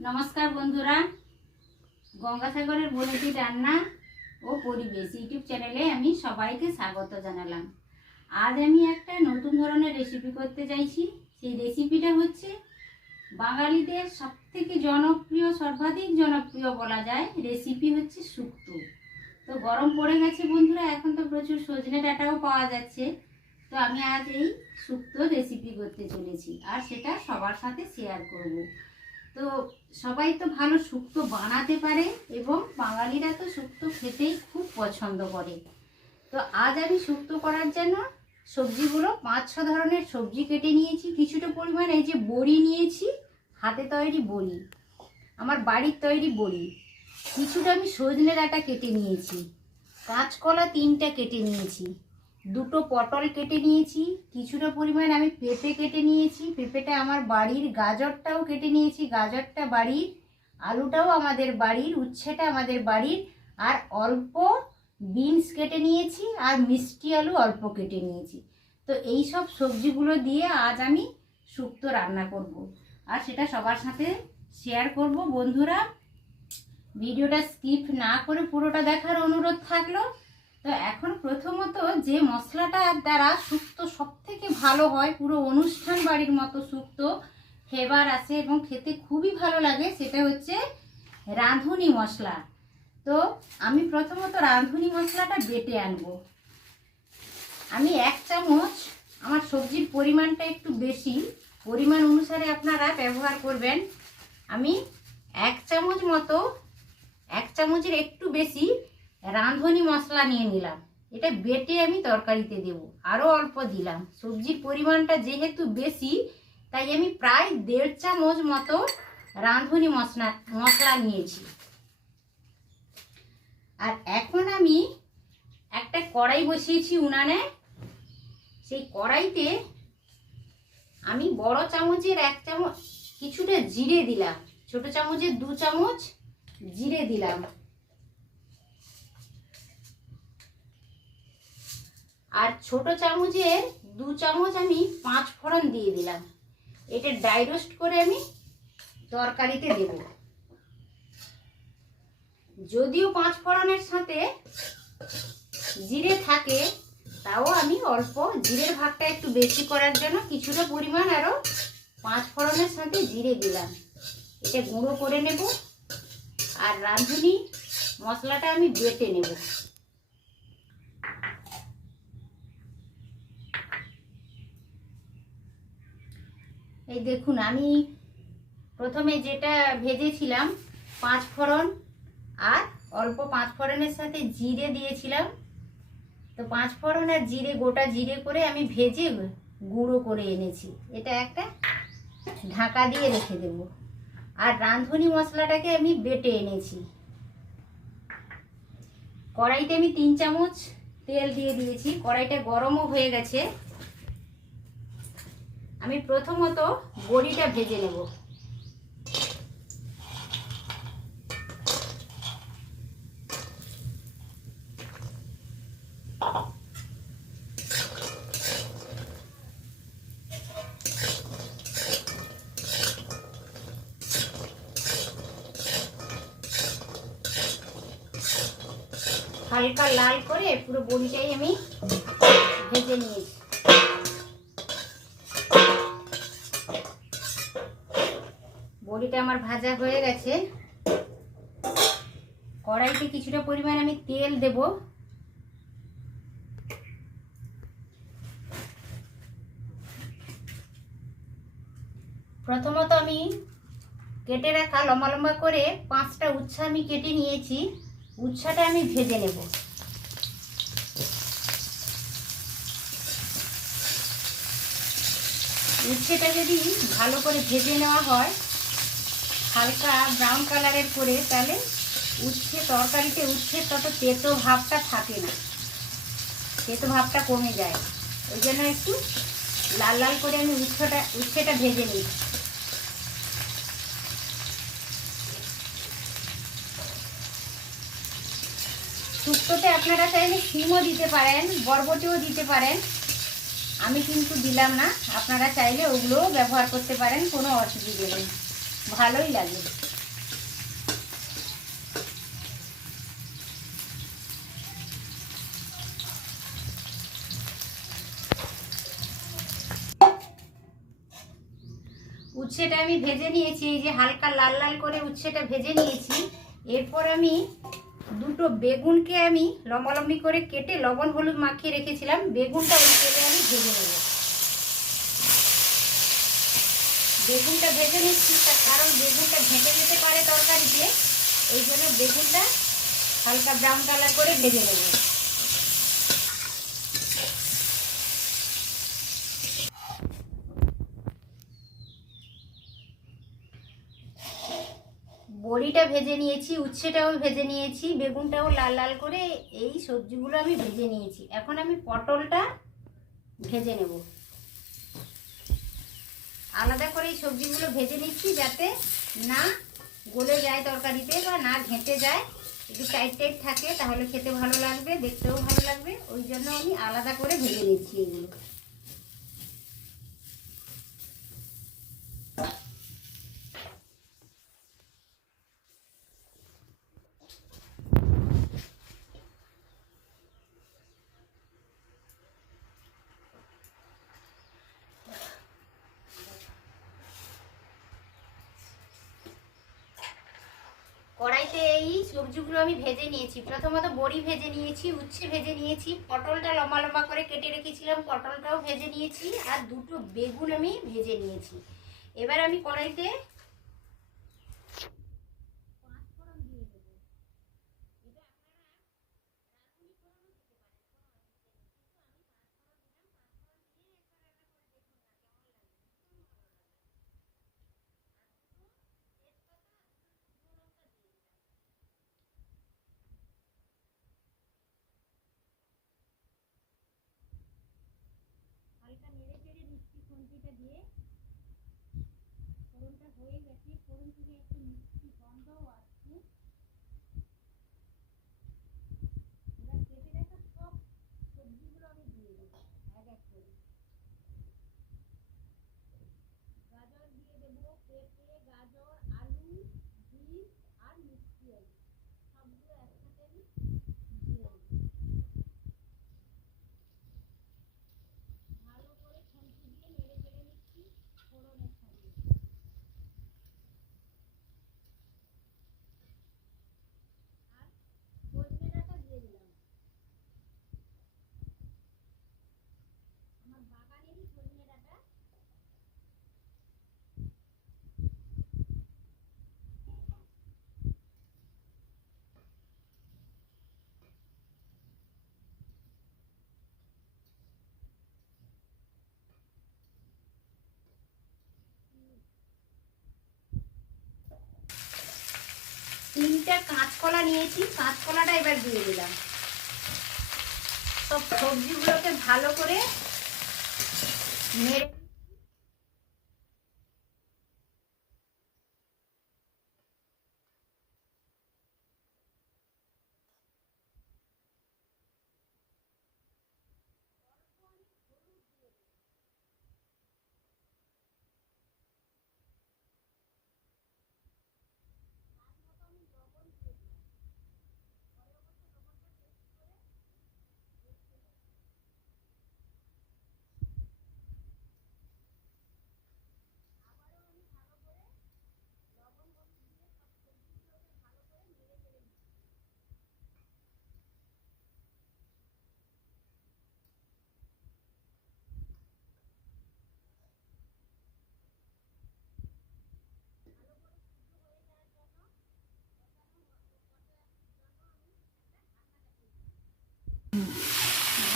নমস্কার বন্ধুরা, গঙ্গাসাগরের বনেদি রান্না ও পরিবেশ ইউটিউব চ্যানেলে আমি সবাইকে স্বাগত জানালাম। আজ আমি একটা নতুন ধরনের রেসিপি করতে চাইছি। সেই রেসিপিটা হচ্ছে বাঙালিদের সবথেকে জনপ্রিয়, সর্বাধিক জনপ্রিয় বলা যায় রেসিপি হচ্ছে শুক্তো। তো গরম পড়ে গেছে বন্ধুরা, এখন তো প্রচুর সজনে ডাঁটাও পাওয়া যাচ্ছে। তো আমি আজ এই শুক্তো রেসিপি করতে চলেছি, আর সেটা সবার সাথে শেয়ার করব। তো সবাই তো ভালো শুক্তো বানাতে পারে এবং বাঙালিরা তো শুক্তো খেতেই খুব পছন্দ করে। তো আজ আমি শুক্তো করার জন্য সবজিগুলো 5-6 ধরনের সবজি কেটে নিয়েছি। কিছুটা পরিমাণ এই যে বড়ি নিয়েছি, হাতে তৈরি বড়ি, আমার বাড়ির তৈরি বড়ি। কিছুটা আমি সজনে ডাঁটা কেটে নিয়েছি, কাঁচকলা 3টা কেটে নিয়েছি, 2টো পটল কেটে নিয়েছি, কিছুটা পরিমাণ আমি পেঁপে কেটে নিয়েছি, পেঁপেটা আমার বাড়ির, গাজরটাও কেটে নিয়েছি, গাজরটা বাড়ির, আলুটাও আমাদের বাড়ির, উচ্ছেটা আমাদের বাড়ির, আর অল্প বিনস কেটে নিয়েছি, আর মিষ্টি আলু অল্প কেটে নিয়েছি। তো এই সব সবজিগুলো দিয়ে আজ আমি শুক্তো রান্না করব, আর সেটা সবার সাথে শেয়ার করব। বন্ধুরা, ভিডিওটা স্কিপ না করে পুরোটা দেখার অনুরোধ থাকলো। তো এখন প্রথমত যে মশলাটার দ্বারা শুক্তো সব থেকে ভালো হয়, পুরো অনুষ্ঠান বাড়ির মতো শুক্তো ফ্লেভার আসে এবং খেতে খুবই ভালো লাগে, সেটা হচ্ছে রাঁধুনি মশলা। তো আমি প্রথমত রাঁধুনি মশলাটা বেটে আনবো। আমি 1 চামচ, আমার সবজির পরিমাণটা একটু বেশি, পরিমাণ অনুসারে আপনারা ব্যবহার করবেন। আমি 1 চামচ মতো, 1 চামচের একটু বেশি রাঁধুনি মশলা নিয়ে নিলাম। এটা বেটে আমি তরকারিতে দেব। আরও অল্প দিলাম, সবজির পরিমাণটা যেহেতু বেশি তাই আমি প্রায় 1.5 চামচ মতো রাঁধুনি মশলা নিয়েছি। আর এখন আমি একটা কড়াই বসিয়েছি উনানে। সেই কড়াইতে আমি বড় চামচের 1 চামচ কিছুটা জিরে দিলাম, ছোট চামচের 2 চামচ জিরে দিলাম, আর ছোট চামচের 2 চামচ আমি 5 ফোড়ন দিয়ে দিলাম। এটা ড্রাই রোস্ট করে আমি তরকারিতে দেব। যদিও 5 ফোড়নের সাথে জিরে থাকে, তাও আমি অল্প জিরের ভাগটা একটু বেশি করার জন্য কিছুটা পরিমাণ আরও 5 ফোড়নের সাথে জিরে দিলাম। এটা গুঁড়ো করে নেব, আর রাঁধুনি মশলাটা আমি বেটে নেব। এই দেখুন, আমি প্রথমে যেটা ভেজেছিলাম 5 ফোড়ন, আর অল্প 5 ফোড়নের সাথে জিরে দিয়েছিলাম। তো 5 ফোড়ন আর জিরে, গোটা জিরে করে আমি ভেজে গুঁড়ো করে এনেছি। এটা একটা ঢাকা দিয়ে রেখে দেব। আর রাঁধুনি মশলাটাকে আমি বেটে এনেছি। কড়াইতে আমি 3 চামচ তেল দিয়ে দিয়েছি, কড়াইটা গরমও হয়ে গেছে। আমি প্রথমত বড়িটা ভেজে নেব। হালকা লাল করে পুরো বড়িটাই আমি ভেজে নিয়েছি। বড়িটা আমার ভাজা হয়ে গেছে। কড়াইতে কিছুটা পরিমাণ আমি তেল দেব। প্রথমত আমি কেটে রাখা লম্বা লম্বা করে 5টা উচ্ছা আমি কেটে নিয়েছি। উচ্ছাটা আমি ভেজে নেব। উচ্ছেটা যদি ভালো করে ভেজে নেওয়া হয় হালকা ব্রাউন কালারের করে, তাহলে উচ্ছে তরকারিতে উচ্ছের তত তেতো ভাবটা থাকে না, তেতো ভাবটা কমে যায়। ওই জন্য একটু লাল লাল করে আমি উচ্ছেটা ভেজে নিই। শুক্তোতে আপনারা চাইলে শিমও দিতে পারেন, বরবটিও দিতে পারেন। আমি কিন্তু দিলাম না, আপনারা চাইলে ওগুলোও ব্যবহার করতে পারেন, কোনো অসুবিধে নেই, ভালোই লাগে। উচ্ছেটা আমি ভেজে নিয়েছি, এই যে হালকা লাল লাল করে উচ্ছেটা ভেজে নিয়েছি। এরপর আমি দুটো বেগুনকে আমি লম্বালম্বি করে কেটে লবণ হলুদ মাখিয়ে রেখেছিলাম, বেগুনটা ওই তেলে আমি ভেজে নেব। বেগুনটা ভেজে নিচ্ছি তার কারণ বেগুনটা ঘেঁটে যেতে পারে তরকারিতে, এই জন্য বেগুনটা হালকা ব্রাউন কালার করে ভেজে নেব। বড়িটা ভেজে নিয়েছি, উচ্ছেটাও ভেজে নিয়েছি, বেগুনটাও লাল লাল করে এই সবজিগুলো আমি ভেজে নিয়েছি। এখন আমি পটলটা ভেজে নেব। আলাদা করে এই সবজিগুলো ভেজে নিচ্ছি যাতে না গলে যায় তরকারিতে বা না ঘেঁটে যায়, একটু টাইট টাইট থাকে, তাহলে খেতে ভালো লাগবে, দেখতেও ভালো লাগবে। ওই জন্য আমি আলাদা করে ভেজে নিচ্ছি এগুলো। কড়াইতে এই সবজিগুলো আমি ভেজে নিয়েছি। প্রথমত বড়ি ভেজে নিয়েছি, উচ্ছে ভেজে নিয়েছি, পটলটা লম্বা লম্বা করে কেটে রেখেছিলাম, পটলটাও ভেজে নিয়েছি, আর দুটো বেগুন আমি ভেজে নিয়েছি। এবার আমি কড়াইতে পাঁচফোড়ন দিয়ে দেবো। এটা হালকা নেড়ে চেড়ে মিষ্টি খুন্তিটা দিয়ে, ফোড়নটা হয়ে গেছে, ফোড়ন থেকে একটু মিষ্টি গন্ধও আসছে। এবার কেটে রাখা সব সবজিগুলো আমি দিয়ে দেবো এক এক করে। গাজর দিয়ে দেবো, পেঁপে, গাজর, আলু, বিট আর মিষ্টি আলু সবগুলো একসাথে আমি দিয়ে দেবো। ভালো করে খুন্তি দিয়ে নেড়ে চেড়ে নিচ্ছি ফোড়নের সঙ্গে। আর সজনে ডাঁটা দিয়ে দিলাম, আমার বাগানেরই সজনে ডাঁটা। 3টে কাঁচকলা নিয়েছি, কাঁচকলাটা এবার দিয়ে দিলাম। সব সবজিগুলোকে ভালো করে নেড়ে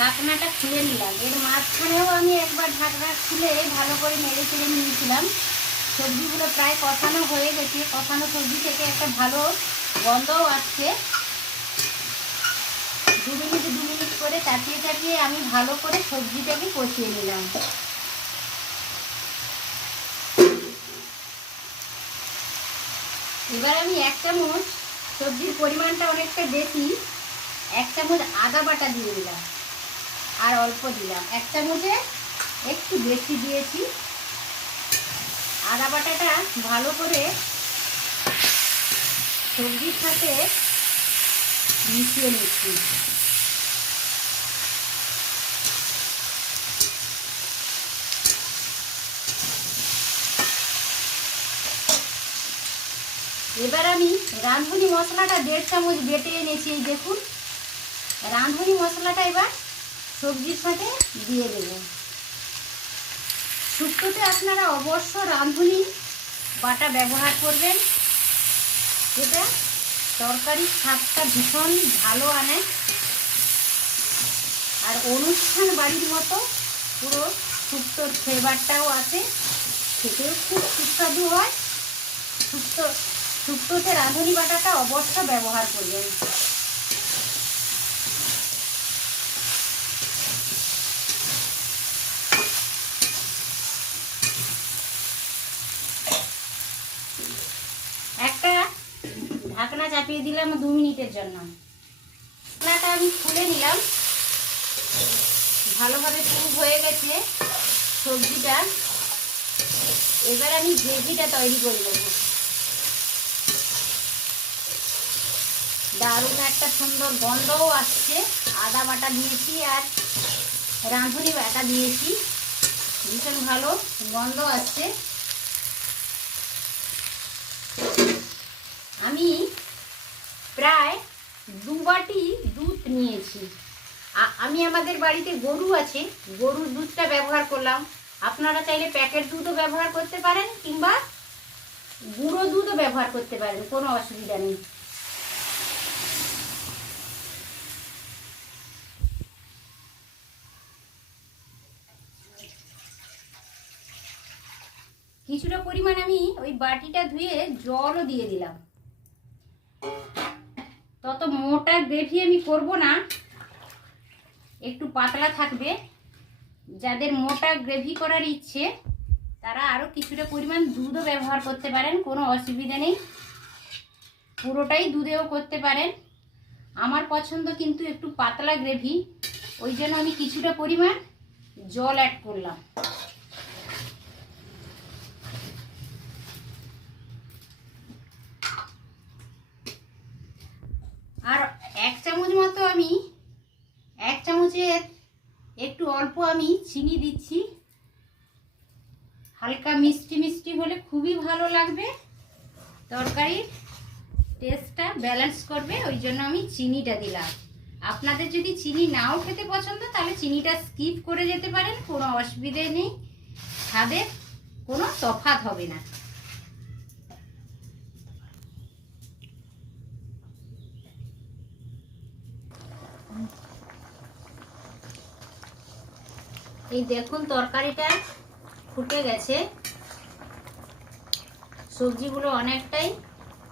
ঢাকনাটা খুলে নিলাম। এর মাঝখানেও আমি একবার ঢাকনা খুলে ভালো করে নেড়ে চেড়ে নিয়েছিলাম। সবজিগুলো প্রায় কষানো হয়ে গেছে, কষানো সবজি থেকে একটা ভালো গন্ধও আসছে। 2 মিনিট করে চাপিয়ে চাপিয়ে আমি ভালো করে সবজিটাকে কষিয়ে নিলাম। এবার আমি 1 চামচ, সবজির পরিমাণটা অনেকটা বেশি, 1 চামচ আদা বাটা দিয়ে দিলাম। আর অল্প দিলাম, 1 চামচে একটু বেশি দিয়েছি। আদা বাটাটা ভালো করে সবজির সাথে মিশিয়ে নিচ্ছি। এবার আমি রাঁধুনি মশলাটা 1.5 চামচ বেটে এনেছি। এই দেখুন, রাঁধুনি মশলাটা এবার সবজির সাথে দিয়ে দেব। শুক্তোতে আপনারা অবশ্য রাঁধুনি বাটা ব্যবহার করবেন, এটা তরকারির স্বাদটা ভীষণ ভালো আনে, আর অনুষ্ঠান বাড়ির মতো পুরো শুক্তোর ফ্লেভারটাও আসে, খেতেও খুব সুস্বাদু হয়। শুক্তোতে রাঁধুনি বাটাটা অবশ্য ব্যবহার করবেন। একটা ঢাকনা চাপিয়ে দিলাম 2 মিনিটের জন্য। ঢাকনাটা আমি খুলে নিলাম। ভালোভাবে কুক হয়ে গেছে সবজিটা। এবার আমি গ্রেভিটা তৈরি করে নেব। দারুণ একটা সুন্দর গন্ধও আসছে। আদা বাটা দিয়েছি আর রাঁধুনি বাটা দিয়েছি, ভীষণ ভালো গন্ধ আসছে। আমি প্রায় 2 বাটি দুধ নিয়েছি। আমি আমাদের বাড়িতে গরু আছে, গরুর দুধটা ব্যবহার করলাম। আপনারা চাইলে প্যাকেট দুধও ব্যবহার করতে পারেন কিংবা গুঁড়ো দুধও ব্যবহার করতে পারেন, কোনো অসুবিধা নেই। কিছুটা পরিমাণ আমি ওই বাটিটা ধুয়ে জলও দিয়ে দিলাম। তত মোটা গ্রেভি আমি করব না, একটু পাতলা থাকবে। যাদের মোটা গ্রেভি করার ইচ্ছে তারা আরও কিছুটা পরিমাণ দুধও ব্যবহার করতে পারেন, কোনো অসুবিধা নেই। পুরোটাই দুধেও করতে পারেন। আমার পছন্দ কিন্তু একটু পাতলা গ্রেভি, ওই জন্য আমি কিছুটা পরিমাণ জল অ্যাড করলাম। আর 1 চামচ মতো আমি 1 চামচের একটু অল্প আমি চিনি দিচ্ছি। হালকা মিষ্টি মিষ্টি হলে খুবই ভালো লাগবে, তরকারির টেস্টটা ব্যালেন্স করবে, ওই জন্য আমি চিনিটা দিলাম। আপনাদের যদি চিনি নাও খেতে পছন্দ তাহলে চিনিটা স্কিপ করে যেতে পারেন, কোনো অসুবিধে নেই, স্বাদের কোনো তফাৎ হবে না। এই দেখুন তরকারিটা ফুটে গেছে, সবজিগুলো অনেকটাই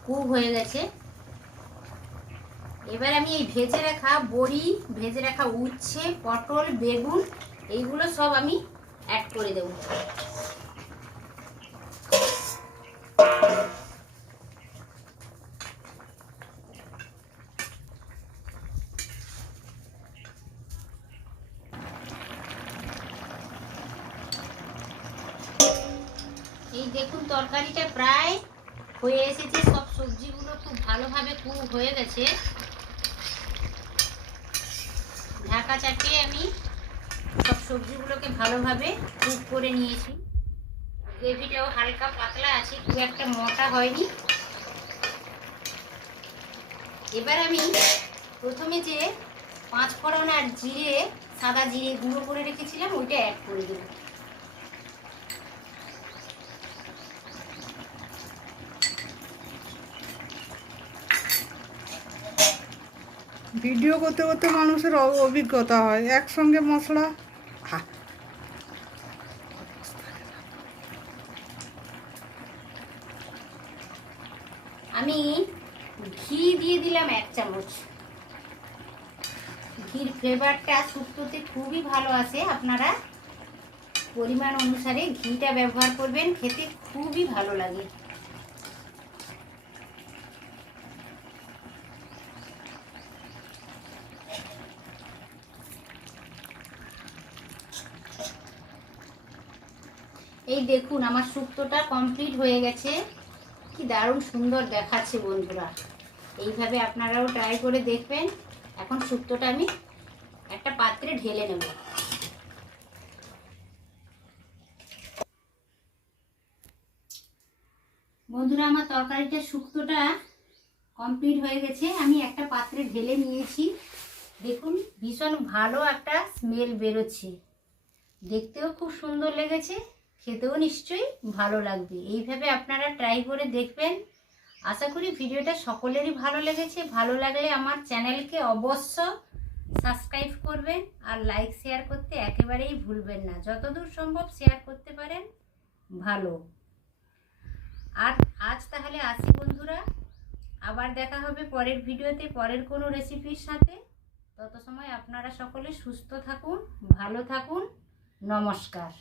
কুক হয়ে গেছে। এবার আমি এই ভেজে রাখা বড়ি, ভেজে রাখা উচ্ছে, পটল, বেগুন এইগুলো সব আমি অ্যাড করে দেব। এই দেখুন তরকারিটা প্রায় হয়ে এসেছে, সব সবজিগুলো খুব ভালোভাবে কুক হয়ে গেছে। ঢাকা চাপিয়ে আমি সব সবজিগুলোকে ভালোভাবে কুক করে নিয়েছি। গ্রেভিটাও হালকা পাতলা আছে, খুব একটা মোটা হয়নি। এবার আমি প্রথমে যে 5 ফোড়ন আর জিরে, সাদা জিরে গুঁড়ো করে রেখেছিলাম ওইটা অ্যাড করে দেব। ভিডিও করতে করতে মানুষের অভিজ্ঞতা হয়, একসঙ্গে মশলা। আমি ঘি দিয়ে দিলাম 1 চামচ। ঘির ফ্লেভারটা শুক্তোতে খুবই ভালো আসে, আপনারা পরিমাণ অনুসারে ঘিটা ব্যবহার করবেন, খেতে খুবই ভালো লাগে। এই দেখুন আমার শুক্তোটা কমপ্লিট হয়ে গেছে, কি দারুণ সুন্দর দেখাচ্ছে বন্ধুরা। এইভাবে আপনারাও ট্রাই করে দেখবেন। এখন শুক্তোটা আমি একটা পাত্রে ঢেলে নেব। বন্ধুরা, আমার তরকারিটা শুক্তোটা কমপ্লিট হয়ে গেছে। আমি একটা পাত্রে ঢেলে নিয়েছি। দেখুন, ভীষণ ভালো একটা স্মেল বেরোচ্ছে, দেখতেও খুব সুন্দর লেগেছে, খেতেও নিশ্চয়ই ভালো লাগবে। এইভাবে আপনারা ট্রাই করে দেখবেন। আশা করি ভিডিওটা সকলেরই ভালো লেগেছে। ভালো লাগলে আমার চ্যানেলকে অবশ্য সাবস্ক্রাইব করবেন আর লাইক শেয়ার করতে একেবারেই ভুলবেন না। যতদূর সম্ভব শেয়ার করতে পারেন ভালো। আর আজ তাহলে আসি বন্ধুরা, আবার দেখা হবে পরের ভিডিওতে পরের কোনো রেসিপির সাথে। তত সময় আপনারা সকলে সুস্থ থাকুন, ভালো থাকুন। নমস্কার।